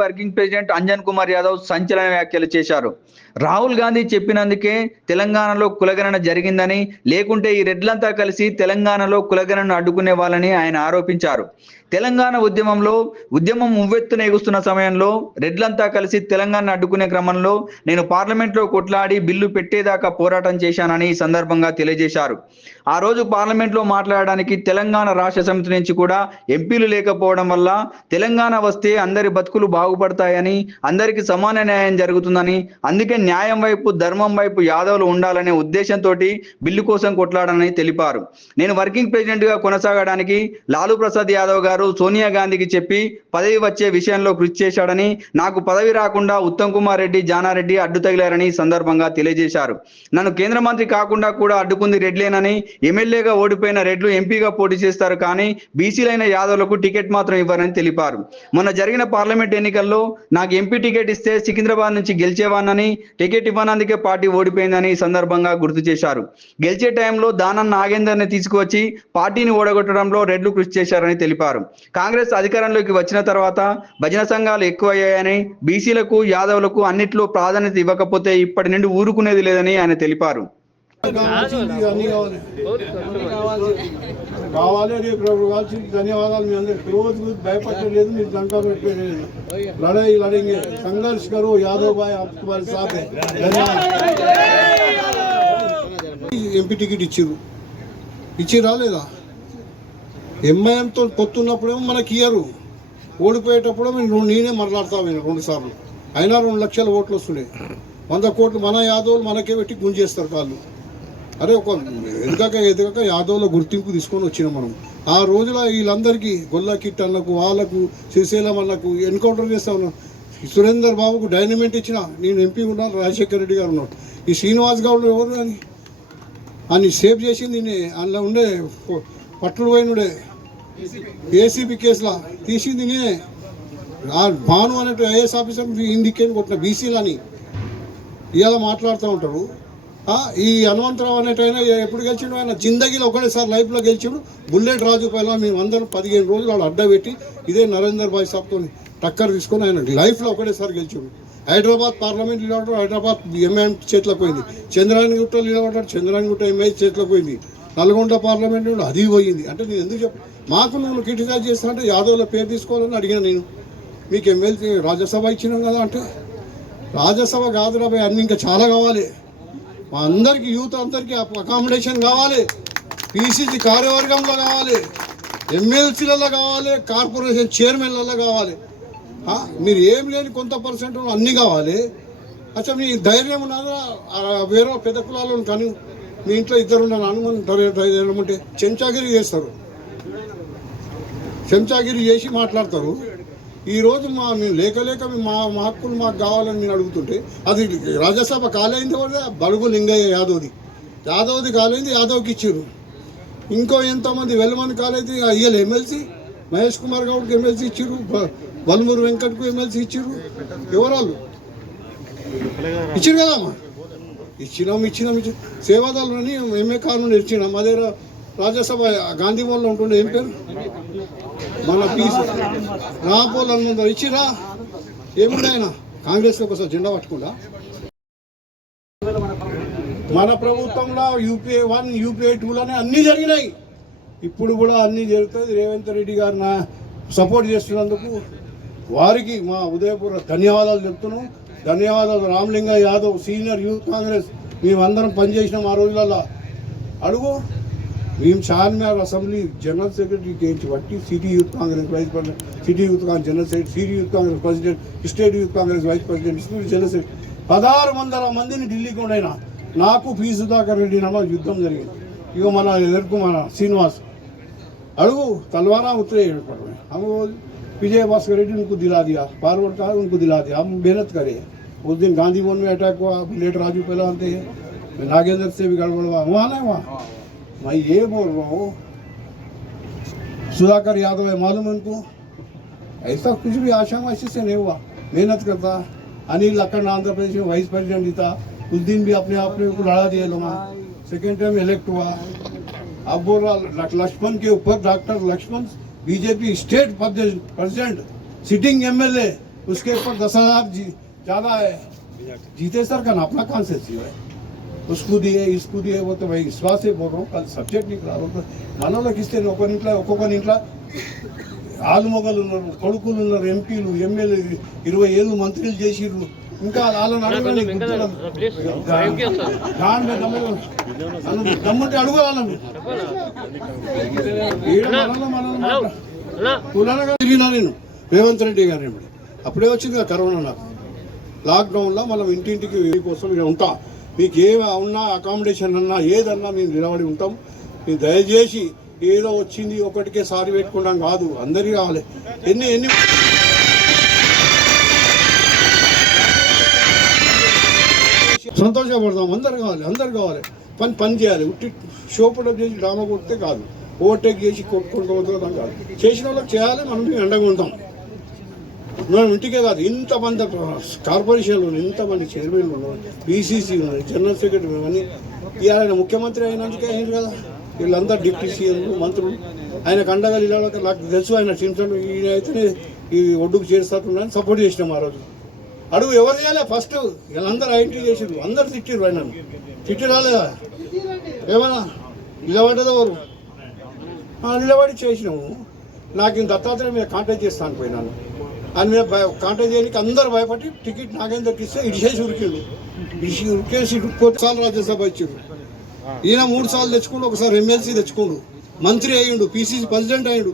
Working president Anjan Kumar Yadav సంచలన వ్యాఖ్యలు చేశారు. రాహుల్ గాంధీ చెప్పినందుకే తెలంగాణలో కులగణన జరిగిందని, లేకుంటే ఈ రెడ్లంతా కలిసి తెలంగాణలో కులగణను అడ్డుకునే వాళ్ళని ఆయన ఆరోపించారు. తెలంగాణ ఉద్యమం ఉవ్వెత్తున ఎగుస్తున్న సమయంలో రెడ్లంతా కలిసి తెలంగాణ అడ్డుకునే క్రమంలో నేను పార్లమెంట్లో కొట్లాడి బిల్లు పెట్టేదాకా పోరాటం చేశానని ఈ సందర్భంగా తెలియజేశారు. ఆ రోజు పార్లమెంట్లో మాట్లాడడానికి తెలంగాణ రాష్ట్ర సమితి నుంచి కూడా ఎంపీలు లేకపోవడం వల్ల తెలంగాణ వస్తే అందరి బతుకులు బాగుపడతాయని, అందరికి సమాన న్యాయం జరుగుతుందని, అందుకే న్యాయం వైపు ధర్మం వైపు యాదవులు ఉండాలనే ఉద్దేశంతో బిల్లు కోసం కొట్లాడని తెలిపారు. నేను వర్కింగ్ ప్రెసిడెంట్ గా కొనసాగడానికి లాలూ ప్రసాద్ యాదవ్ గారు సోనియా గాంధీకి చెప్పి పదవి వచ్చే విషయంలో కృషి చేశాడని, నాకు పదవి రాకుండా ఉత్తమ్ కుమార్ రెడ్డి, జానారెడ్డి అడ్డు తగిలారని సందర్భంగా తెలియజేశారు. నన్ను కేంద్ర మంత్రి కాకుండా కూడా అడ్డుకుంది రెడ్లేనని, ఎమ్మెల్యేగా ఓడిపోయిన రెడ్లు ఎంపీగా పోటీ చేస్తారు కానీ బీసీలైన యాదవులకు టికెట్ మాత్రం ఇవ్వరని తెలిపారు. మొన్న జరిగిన పార్లమెంట్ ఎన్నికల్లో నాకు ఎంపీ టికెట్ ఇస్తే సికింద్రాబాద్ నుంచి గెలిచేవానని, టికెట్ ఇవ్వనందుకే పార్టీ ఓడిపోయిందని ఈ సందర్భంగా గుర్తు చేశారు. గెలిచే టైంలో దానన్న నాగేందర్ని తీసుకువచ్చి పార్టీని ఓడగొట్టడంలో రెడ్లు కృషి చేశారని తెలిపారు. కాంగ్రెస్ అధికారంలోకి వచ్చిన తర్వాత భజన సంఘాలు ఎక్కువయ్యాయని, బీసీలకు యాదవులకు అన్నిట్లో ప్రాధాన్యత ఇవ్వకపోతే ఇప్పటి నుండి ఊరుకునేది లేదని ఆయన తెలిపారు. ధన్యవాదాలు. మీ అందరికి రోజు భయపడలేదు, మీరు దంకా పెట్టలేదు. లడాయి లడేంగే, సంఘర్ష్ కరో యాదవ్ భాయ్ ఆప్ తుమారే సాథ్ హై. ఎంపీ టికెట్ ఇచ్చి రాలేదా? ఎంఐఎంతో పొత్తున్నప్పుడేమో మనకి ఇయ్యరు, ఓడిపోయేటప్పుడేమో నేనే మరలాడతాను 2 సార్లు. అయినా 2 లక్షల ఓట్లు వస్తున్నాయి. 100 కోట్లు మన యాదవులు మనకే పెట్టి గుంజేస్తారు కాళ్ళు. అరే ఒక ఎదగక యాదవుల గుర్తింపు తీసుకొని వచ్చినాం మనం. ఆ రోజులో వీళ్ళందరికీ గొల్ల కిట్ అన్నకు, వాళ్ళకు, శ్రీశైలం అన్నకు ఎన్కౌంటర్ చేస్తా ఉన్నాం. సురేందర్ బాబుకు డైనమెంట్ ఇచ్చిన నేను ఎంపీ ఉన్నాను, రాజశేఖర రెడ్డి గారు ఉన్నాడు. ఈ శ్రీనివాస్ గౌడ్ ఎవరు అని సేవ్ చేసింది నేనే. అందులో ఉండే పట్టుడు పోయినుడే ఏసీబీ కేసులా తీసింది నేనే. భాను అనేటు ఐఏఎస్ ఆఫీసర్ ఇండికేట్ కొట్టిన బీసీలని ఇవాళ మాట్లాడుతూ ఉంటారు. ఈ హనుమంతరావు అనేటైనా ఎప్పుడు గెలిచిండు? ఆయన జిందగీలో ఒకటేసారి లైఫ్లో గెలిచిండు. బుల్లెట్ రాజు పైన మేము అందరం 15 రోజులు వాళ్ళు అడ్డ పెట్టి ఇదే నరేందర్ భాయ్ సాబ్తో టక్కర్ తీసుకొని ఆయన లైఫ్లో ఒకటేసారి గెలిచిండు. హైదరాబాద్ పార్లమెంట్ నిలబడ్డాడు, హైదరాబాద్ ఎంఐఎం చేతిలోకి పోయింది. చంద్రాయణగుట్ట నిలబడ్డాడు, చంద్రాయణగుట్ట ఎంఐ చేతిలోకి పోయింది. నల్గొండ పార్లమెంట్ అది పోయింది. అంటే నేను ఎందుకు చెప్పు, మాకు నువ్వు క్రిటిసైజ్ చేస్తా అంటే యాదవ్ల పేరు తీసుకోవాలని అడిగిన నేను. మీకు ఎమ్మెల్సీ రాజ్యసభ ఇచ్చినాం కదా అంటే, రాజ్యసభ కాదు రాబోయే అన్ని ఇంకా చాలా కావాలి. మా అందరికీ యూత్ అందరికీ అకామిడేషన్ కావాలి, పీసీసీ కార్యవర్గంలో కావాలి, ఎమ్మెల్సీలలో కావాలి, కార్పొరేషన్ చైర్మన్లలో కావాలి. మీరు ఏం లేని కొంత పర్సెంట్ అన్నీ కావాలి. అచ్చా మీ ధైర్యం ఉన్నదా? వేరే పెద్ద కులాలను కానీ మీ ఇంట్లో 2 ఉన్న అనుమతి అంటే చెంచాగిరి చేస్తారు, చెంచాగిరి చేసి మాట్లాడతారు. ఈరోజు మేము లేక మా హక్కులు మాకు కావాలని నేను అడుగుతుంటే అది రాజ్యసభ కాలేంది కూడా బడుగు లింగయ్య యాదవ్ది కాలేంది, యాదవ్కి ఇచ్చారు. ఇంకో ఎంతోమంది వెల్లమంది కాలేది ఇయ్యలే. ఎమ్మెల్సీ మహేష్ కుమార్ గౌడ్కి ఎమ్మెల్సీ ఇచ్చారు, బల్మూరు వెంకట్కు ఎమ్మెల్సీ ఇచ్చారు. ఎవరాళ్ళు ఇచ్చారు కదమ్మా? ఇచ్చినాం. సేవాదాలని ఎంఏ కాను ఇచ్చినాం. అదే రాజ్యసభ గాంధీ భవన్లో ఉంటుండే ఏం పేరు మన పీస్ రాపోల్ హనుమంతరావు ఇచ్చిరా? ఏముండే ఆయన కాంగ్రెస్లోకి ఒకసారి జెండా పట్టకుండా. మన ప్రభుత్వంలో యూపీఏ 1 యూపీఏ 2లోనే అన్నీ జరిగినాయి. ఇప్పుడు కూడా అన్నీ జరుగుతుంది. రేవంత్ రెడ్డి గారు సపోర్ట్ చేస్తున్నందుకు వారికి మా ఉదయపూర్వ ధన్యవాదాలు చెప్తున్నాం. ధన్యవాదాలు. రామలింగ యాదవ్ సీనియర్ యూత్ కాంగ్రెస్ మేమందరం పనిచేసినాం ఆ రోజులలో. అడుగు మేము చార్మినార్ అసెంబ్లీ జనరల్ సెక్రటరీకి ఏంచి బట్టి city youth Congress vice president, city youth Congress general secretary, city youth Congress president, state youth Congress vice president, state general secretary 1600 మందిని ఢిల్లీకి ఉండైనా. నాకు పి సుధాకర్ రెడ్డి నమ్మ యుద్ధం జరిగింది. ఇక మన ఎదుర్కొ మన శ్రీనివాస్ అడుగు तलवारा उतरे हम विजय भास्कर रेड्डी उनको दिला दिया, फॉरवर्ड कहा उनको दिला दिया. हम मेहनत करें. उस दिन गांधी भवन में अटैक हुआ, बुलेट राजू पहला आते हैं, नागेंद्र से भी गड़बड़ हुआ, वहाँ नहीं हुआ. मैं ये बोल रहा हूँ सुधाकर यादव है, मालूम है उनको. ऐसा कुछ भी आशा वाशी से नहीं हुआ. मेहनत करता. अनिल अखंड आंध्र प्रदेश में वाइस प्रेसिडेंट था. उस दिन भी अपने आप को लड़ा दिया लोग. सेकेंड टाइम इलेक्ट हुआ. अब बोल रहा लक्ष्मण के ऊपर doctor Laxman BJP state president sitting MLA उसके ऊपर 10,000 ज़्यादा है। जीते सर का अपना कॉन्सेंसिव है, उसको दिए इसको दिए, वो तो भाई विश्वास से बोल रहा हूँ। कल सब्जेक्ट निकला మనలో ఇస్తే ఒక్కొక్క ఇంట్లో ఆలు మొగలు ఉన్నారు, కొడుకులు ఉన్నారు, ఎంపీలు ఎమ్మెల్యే 20 ఏళ్ళు మంత్రులు చేసిర్రు. ఇంకా వాళ్ళని అడగండి, దమ్ముంటే అడుగు వాళ్ళని. తిరిగినా నేను రేవంత్ రెడ్డి గారి అప్పుడే వచ్చింది కదా కరోనా. నాకు లాక్డౌన్లో మనం ఇంటింటికి కోసం ఉంటా, మీకు ఏ ఉన్నా అకామిడేషన్ అన్నా ఏదన్నా మేము నిలబడి ఉంటాం. మీరు దయచేసి ఏదో వచ్చింది ఒకటికే సారి పెట్టుకుంటాం కాదు, అందరికీ కావాలి. ఎన్ని సంతోషపడతాం, అందరు కావాలి. పని చేయాలి. ఉట్టి షోపడప్ చేసి డ్రామా కొడితే కాదు, ఓవర్టేక్ చేసి కొట్టుకుంటూ పోతాం కాదు. చేసిన వాళ్ళకి చేయాలి, మనం ఎండగా ఉంటాం. మనం ఇంటికే కాదు, ఇంతమంది కార్పొరేషన్లు ఇంతమంది చైర్మన్లు ఉన్నారు, బీసీసీ ఉన్నారు, జనరల్ సెక్రటరీ అని. ఇవాళ ముఖ్యమంత్రి అయినందుకే అయింది కదా. వీళ్ళందరూ డిప్యూటీ సీఎంలు, మంత్రులు ఆయనకు అండగా నిలబడక నాకు తెలుసు. ఆయన చింతలు ఈయన అయితేనే ఈ ఒడ్డుకు చేరుస్తారని సపోర్ట్ చేసినాం ఆ రోజు. అడుగు ఎవరు చేయాలి ఫస్ట్? వీళ్ళందరూ ఐటీ చేసిర్రు, అందరు తిట్టిర్రు. ఆయన తిట్టి రాలేదా? ఏమన్నా నిలబడ్డది ఎవరు? నిలబడి చేసినాము. నాకు ఇంత దత్తాత్రేయ మీద కాంటాక్ట్ చేస్తాను పోయినాను. ఆయన మీద కాంటాక్ట్ చేయడానికి అందరు భయపడి టికెట్ నాకేం దక్కిస్తే ఇడిచేసి ఉరికిండు. ఉరికేసి 4 సార్లు రాజ్యసభ ఇచ్చిండు. ఈయన 3 సార్లు తెచ్చుకుండు, ఒకసారి ఎమ్మెల్సీ తెచ్చుకుండు, మంత్రి అయ్యిండు, పిసిసి ప్రెసిడెంట్ అయ్యిండు.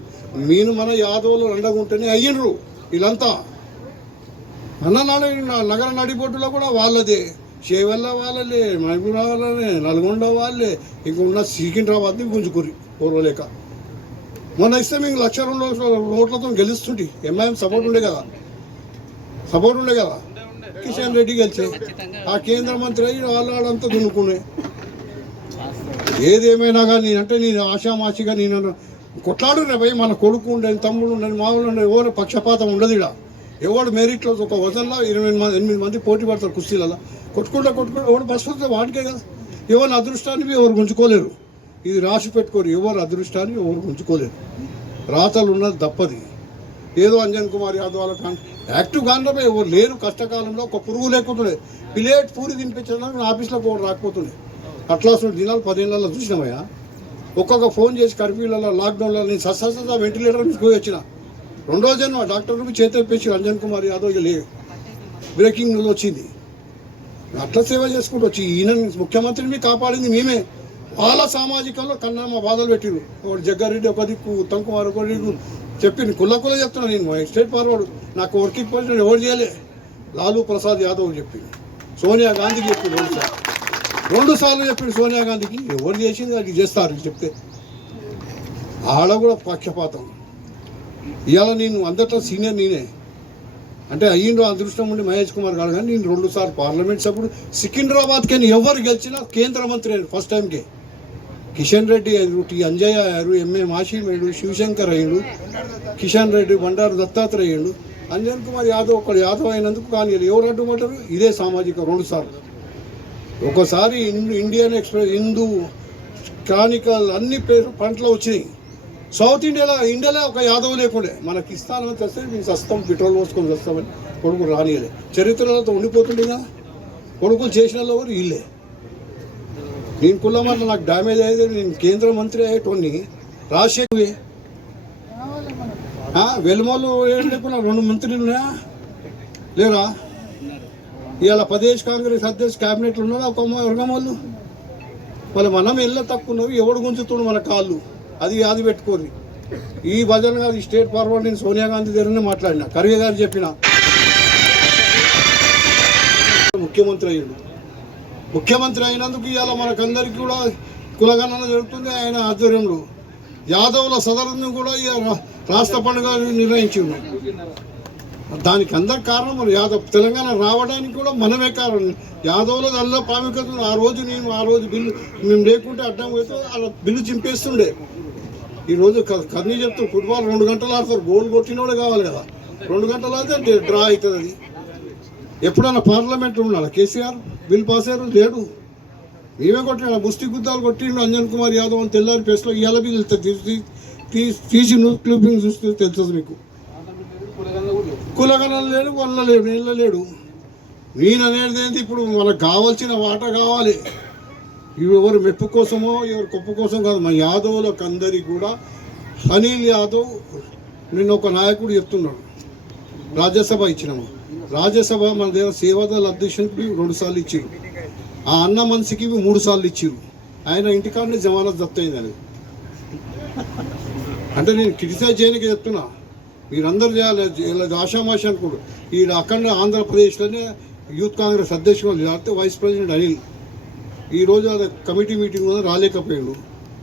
మన యాదవులు అండగుంటేనే అయ్యిండ్రు వీళ్ళంతా. అన్ననాడు నగర నడిబొట్టులో కూడా వాళ్ళదే, చేవెళ్ళ వాళ్ళే, మహబూబా వాళ్ళే, నల్గొండ వాళ్ళే, ఇంకున్న సికింద్రాబాద్ని గుంజుకురి పూర్వలేక. మొన్న ఇస్తే మీకు 1,02 ఓట్లతో గెలుస్తుంటే ఎంఐఎం సపోర్ట్ ఉండే కదా, కిషన్ రెడ్డి గెలిచే ఆ కేంద్ర మంత్రి అయ్యి వాళ్ళంతా దున్నుకునే. ఏదేమైనా కానీ అంటే నేను ఆశామాషిగా నేను కొట్లాడునే భయ. మన కొడుకు ఉండేది, తమ్ముడు ఉండేది, మామూలు ఉండేది, ఎవరు పక్షపాతం ఉండదు. ఇక్కడ ఎవడు మెరిట్లో ఒక వజన్లో 8 మంది పోటీ పడతారు కుస్తీలలో. కొట్టుకుంటా ఎవడు బస్ వస్తే వాడికే కదా. ఎవరి అదృష్టాన్ని ఎవరు గుంజుకోలేరు. ఇది రాసి పెట్టుకోరు, ఎవరు అదృష్టాన్ని ఎవరు గుంజుకోలేరు. రాతలు ఉన్నది తప్పది. ఏదో అంజన్ కుమార్ యాదవ్ వాళ్ళ యాక్టివ్ గాంధీ ఎవరు లేరు. కష్టకాలంలో ఒక పురుగు లేకుంటుండే, ప్లేట్ పూరి తినిపించడానికి ఆఫీస్లో కూడా రాకపోతుండే. అట్లా దినాలు 10 ఏళ్ళలో చూసినామయ్యా. ఒక్కొక్క ఫోన్ చేసి కర్ఫ్యూలలో లాక్డౌన్లో నేను సస్సా వెంటిలేటర్ నుంచి పోయి వచ్చిన. 2వ జన్మ డాక్టర్ చేతెప్పేసి అంజన్ కుమార్ యాదవ్ లేదు, బ్రేకింగ్ న్యూస్ వచ్చింది. అట్లా సేవ చేసుకుంటూ వచ్చి ఈయన ముఖ్యమంత్రిని కాపాడింది మేమే. వాళ్ళ సామాజికంలో కన్నా మా బాధలు పెట్టిరు. ఒకటి జగ్గారెడ్డి ఒక దిక్కు, ఉత్తమ్ కుమార్ ఒక దిక్కు చెప్పింది. కుల్ల చెప్తున్నా నేను స్టేట్ ఫార్వర్డ్. నాకు వర్కింగ్ ప్రెసిడెంట్ ఎవరు చేయలే, లాలూ ప్రసాద్ యాదవ్ చెప్పింది. సోనియా గాంధీకి చెప్పింది 2 సార్లు చెప్పింది సోనియా గాంధీకి. ఎవరు చేసింది అది చేస్తారు చెప్తే. ఆడ కూడా పక్షపాతం. ఇవాళ నేను అందరిలో సీనియర్ నేనే అంటే అయ్యిండో అదృష్టం ఉండి మహేష్ కుమార్ గారు. కానీ నేను 2 సార్లు పార్లమెంట్ సభ్యుడు. సికింద్రాబాద్కి ఎవరు గెలిచినా కేంద్ర మంత్రి అయ్యారు ఫస్ట్ టైంకే. కిషన్ రెడ్డి అయ్యారు, టి అంజయ్య అయ్యారు, ఎంఏ మాషీం అయ్యాడు, శివశంకర్ అయ్యాడు, కిషన్ రెడ్డి, బండారు దత్తాత్రేయ అయ్యాడు, అంజన్ కుమార్ యాదవ్ ఒకడు యాదవ్ అయినందుకు. కానీ ఎవరు అడ్డుపడ్డారు? ఇదే సామాజిక 2 సార్లు. ఒకసారి ఇండియన్ ఎక్స్ప్రెస్, హిందూ, క్రానికల్ అన్ని పంటలు వచ్చినాయి. సౌత్ ఇండియాలో ఒక యాదవ్ లేకుండే. మనకి ఇస్తానని తెస్తే మేము సస్తాం, పెట్రోల్ పోసుకొని వస్తామని కొడుకులు రానియలే. చరిత్రలతో ఉండిపోతుండేగా. కొడుకులు చేసిన ఎవరు వీళ్ళే. నేను కుల్లమాట నాకు డ్యామేజ్ అయ్యేది. నేను కేంద్ర మంత్రి అయ్యేటోని రాజశేఖర్ వెలుమలు ఏం లేకుండా 2 మంత్రులు ఉన్నాయా లేరా? ఇవాళ ప్రదేశ్ కాంగ్రెస్ అధ్యక్ష క్యాబినెట్లు ఉన్నారా ఒక వర్గం వాళ్ళు? మళ్ళీ మనం ఎల్ల తక్కువ ఎవడు గుంజుతుడు మన కాళ్ళు. అది పెట్టుకోరు. ఈ భజన కాదు, ఈ స్టేట్ ఫార్వర్డ్. నేను సోనియా గాంధీ దగ్గరనే మాట్లాడినా, ఖర్గే గారు చెప్పిన. ముఖ్యమంత్రి అయ్యాడు. ముఖ్యమంత్రి అయినందుకు ఇవాళ మనకందరికీ కూడా కులగణన జరుగుతుంది ఆయన ఆధ్వర్యంలో. యాదవుల సదరుని కూడా రాష్ట్ర పండుగ నిర్ణయించింది. దానికి అందరికి కారణం మరి యాదవ్. తెలంగాణ రావడానికి కూడా మనమే కారణం. యాదవుల దానిలో ప్రాముఖ్యత. ఆ రోజు బిల్లు మేము లేకుంటే అడ్డం పోతే అలా బిల్లు చింపేస్తుండే. ఈరోజు కర్నీ చెప్తారు ఫుట్బాల్ 2 గంటలు ఆడతారు, గోల్ కొట్టినోడే కావాలి కదా. 2 గంటలు ఆడితే డ్రా అవుతుంది. అది ఎప్పుడన్నా పార్లమెంట్ ఉన్నాడు కేసీఆర్ బిల్ పాస్ అయ్యారు లేడు. మేమే కొట్టినా ముష్టి గుద్దాలు కొట్టిండు అంజన్ కుమార్ యాదవ్ అని తెల్లారి ప్లేస్లో. ఇవాళ తీసి న్యూస్ క్లిప్పింగ్ చూస్తే తెలుస్తుంది మీకు. కులగణం లేడు, వల్ల లేడు, నీళ్ళ లేడు. నేను అనేది ఏంటి, ఇప్పుడు మనకు కావాల్సిన వాటా కావాలి. ఇవి ఎవరు మెప్పు కోసమో ఎవరు గొప్ప కోసం కాదు. మా యాదవులకు అందరికీ కూడా అనిల్ యాదవ్ నిన్న ఒక నాయకుడు చెప్తున్నాడు, రాజ్యసభ ఇచ్చినాము. రాజ్యసభ మన దగ్గర సేవాదళ అధ్యక్షునికి 2 సార్లు ఇచ్చారు, ఆ అన్న మనిషికి 3 సార్లు ఇచ్చారు. ఆయన ఇంటికాడనే జమానత్ జప్తు అయింది. అని అంటే నేను క్రిటిసైజ్ చేయడానికి చెప్తున్నా, మీరందరూ చేయాలి. ఇలా ఆషామాషి అనుకోడు. ఈ అఖండ ఆంధ్రప్రదేశ్లోనే యూత్ కాంగ్రెస్ అధ్యక్షుడు లేకపోతే వైస్ ప్రెసిడెంట్ అనిల్ ఈరోజు అది కమిటీ మీటింగ్ మీద రాలేకపోయాడు.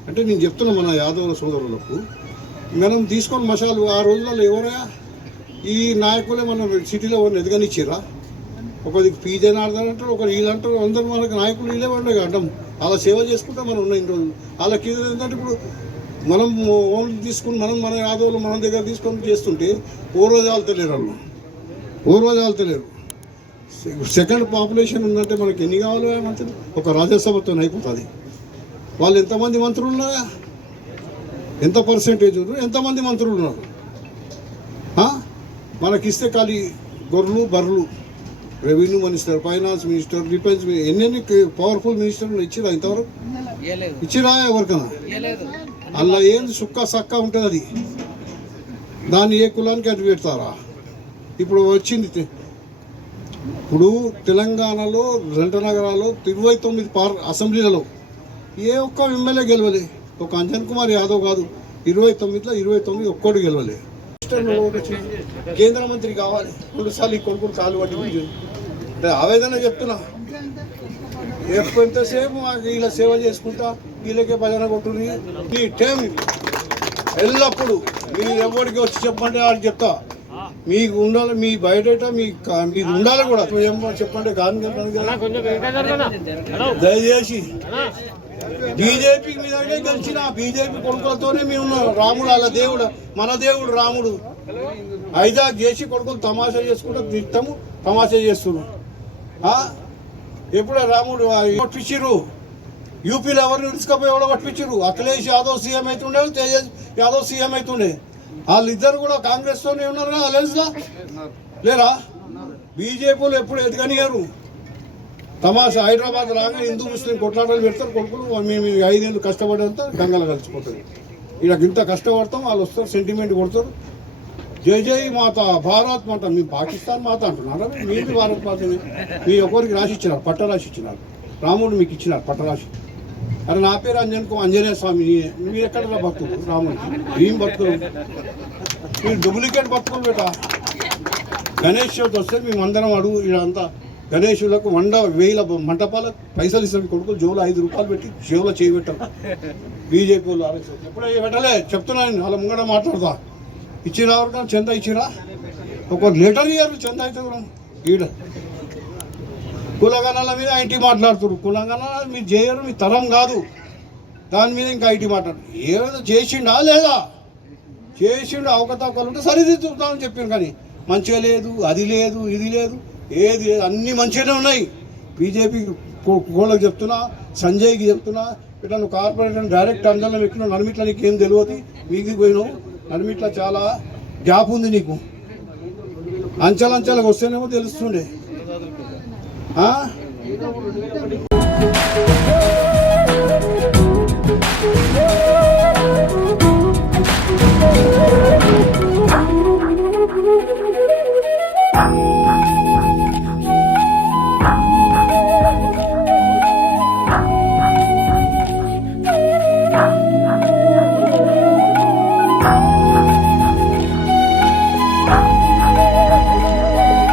అంటే నేను చెప్తున్నా మన యాదవుల సోదరులకు, మనం తీసుకొని మసాలు ఆ రోజులలో ఎవరైనా ఈ నాయకులే మన సిటీలో ఎవరిని ఎదగనిచ్చిరా. ఒకరికి పీజే ఆడతారంటారు, ఒకరు వీళ్ళు అంటారు. అందరూ మనకు నాయకులు వీళ్ళే ఉండగా అడ్డం అలా సేవ చేసుకుంటే మనం ఉన్న ఇన్ని రోజులు. వాళ్ళకి ఏంటంటే ఇప్పుడు మనం ఓన్లు తీసుకుని మన యాదవులు మన దగ్గర తీసుకొని చేస్తుంటే ఓరోజాలు తెలియరు వాళ్ళు, ఓరోజాలు తెలియరు. సెకండ్ పాపులేషన్ ఉందంటే మనకి ఎన్ని కావాలి మంత్రులు? ఒక రాజ్యసభతో అయిపోతుంది. వాళ్ళు ఎంతమంది మంత్రులు ఉన్నారా, ఎంత పర్సెంటేజ్ ఉన్నారు, ఎంతమంది మంత్రులు ఉన్నారు? మనకిస్తే ఖాళీ గొర్రెలు బర్రెలు. Revenue minister, finance minister, defence ఎన్ని పవర్ఫుల్ మినిస్టర్లు ఇచ్చిరా? ఇంతవరకు ఇచ్చిరా ఎవరికైనా? అలా ఏంది సుక్క సక్క ఉంటుంది. అది దాన్ని ఏ కులానికి అడ్డు పెడతారా? ఇప్పుడు వచ్చింది, ఇప్పుడు తెలంగాణలో 2 నగరాల్లో 29 అసెంబ్లీలలో ఏ ఒక్క ఎమ్మెల్యే గెలవలే. ఒక అంజన్ కుమార్ యాదవ్ కాదు, 29లో 29 ఒక్కడు గెలవలే. కేంద్ర మంత్రి కావాలి, 2 సార్లు ఈ కొడుకులు కాలు పట్టి అంటే ఆవేదన చెప్తున్నా. ఎంతసేపు మాకు వీళ్ళ సేవ చేసుకుంటా, వీళ్ళకే భజన కొట్టుని ఈ టైం ఎల్లప్పుడు మీరు ఎవరికి వచ్చి చెప్పండి వాళ్ళు చెప్తా. మీకు ఉండాలి, మీ బయోడేటా మీకు ఉండాలి కూడా. ఏమో చెప్పండి కానీ దయచేసి బీజేపీ మీదనే గెలిచిన బీజేపీ కొడుకులతోనే మేము ఉన్నాం. రాముడు అలా దేవుడు, మన దేవుడు రాముడు హైజాక్ చేసి కొడుకులు తమాషా చేసుకుంటూ నిత్యము తమాషా చేస్తున్నాం. ఎప్పుడే రాముడు పట్టించారు, యూపీలో ఎవరిని తీసుకపోయి ఎవడో పట్టించారు. అఖిలేష్ యాదవ్ సీఎం అవుతుండే, తేజస్ యాదవ్ సీఎం అవుతుండే. వాళ్ళిద్దరు కూడా కాంగ్రెస్తోనే ఉన్నారు కదా, అలయన్స్లా లేరా? బీజేపీలో ఎప్పుడు ఎదగనిగారు. తమాషా హైదరాబాద్ రాగా హిందూ ముస్లిం కొట్లాటలు పెడతారు. కొడుకులు మేము 5 ఏళ్ళు కష్టపడేంత గంగలు కలిసిపోతుంది. ఇలా ఇంత కష్టపడతాం, వాళ్ళు వస్తారు, సెంటిమెంట్ కొడతారు. జై జై మాత, భారత్ మాత. మీ పాకిస్తాన్ మాత అంటున్నారా? మీరు భారత్ మాత. మీ ఒకరికి రాసి ఇచ్చినారు, పట్ట రాసి ఇచ్చినారు. రాముడు మీకు ఇచ్చినారు పట్ట రాసి. అరే నా పేరు ఆంజనేయ స్వామి. మీరు ఎక్కడ భక్తులు రాముడికి? ఏం భక్తులు మీరు? డూప్లికేట్ భక్తులు బేట. గణేష్ చవితి వస్తే మేమందరం అడుగు ఇదంతా గణేషులకు 100,000 మంటపాలకు పైసలు ఇస్తాం. కొడుకులు జోలో 5 రూపాయలు పెట్టి జేబులో చేయబెట్టారు బీజేపీ వాళ్ళు. ఎప్పుడో పెట్టలే చెప్తున్నాను, వాళ్ళ ముంగడ మాట్లాడతా. ఇచ్చిరా ఎవరికైనా చందా ఇచ్చిరా? ఒక లెటర్ ఇయ్యారు చందా అయితే కూడా. ఈడ కులగణాల మీద ఐటీ మాట్లాడుతున్నారు. కులగణాల మీరు చేయరు, మీ తరం కాదు. దాని మీద ఇంకా ఐటీ మాట్లాడు. ఏదో చేసిండా లేదా? చేసిండు, అవకతవకలు ఉంటే సరిదిద్దుతామని చెప్పాను. కానీ మంచిగా లేదు, అది లేదు, ఇది లేదు, ఏది లేదు, అన్నీ మంచిగానే ఉన్నాయి. బీజేపీ కోళ్ళకి చెప్తున్నా, సంజయ్కి చెప్తున్నా, ఇట్లా నువ్వు కార్పొరేటర్ డైరెక్ట్ అందరం ఎక్కినావు. నడిమిట్ల నీకు ఏం తెలియదు, మీకు పోయినావు. నడిమిట్ల చాలా గ్యాప్ ఉంది నీకు. అంచెలంచెలకు వస్తేనేమో తెలుస్తుండే.